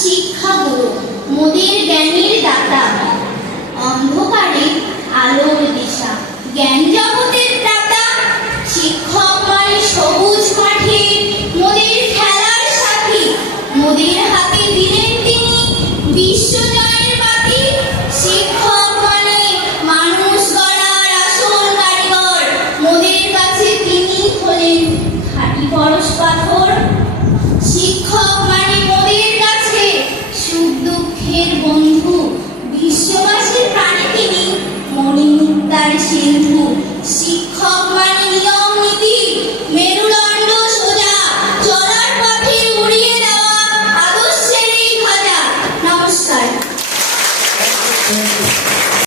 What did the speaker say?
শিক্ষা গুরু মোদের জ্ঞানের দাতা। অন্ধকারে আলোর দিশা, জ্ঞান জগতের দাতা। শিক্ষক মানে সবুজ মাঠে, মোদের খেলার সাথী, মোদের হাতে দুঃখের বন্ধু, বিশ্ববাসীর প্রাণী তিনি মণিমুক্তার সিন্ধু। শিক্ষক মানে নিয়ম, নীতি, মেরুদণ্ড সোজা, চলার পথে উড়িয়ে দেওয়া আদর্শের এই ধ্বজা। নমস্কার।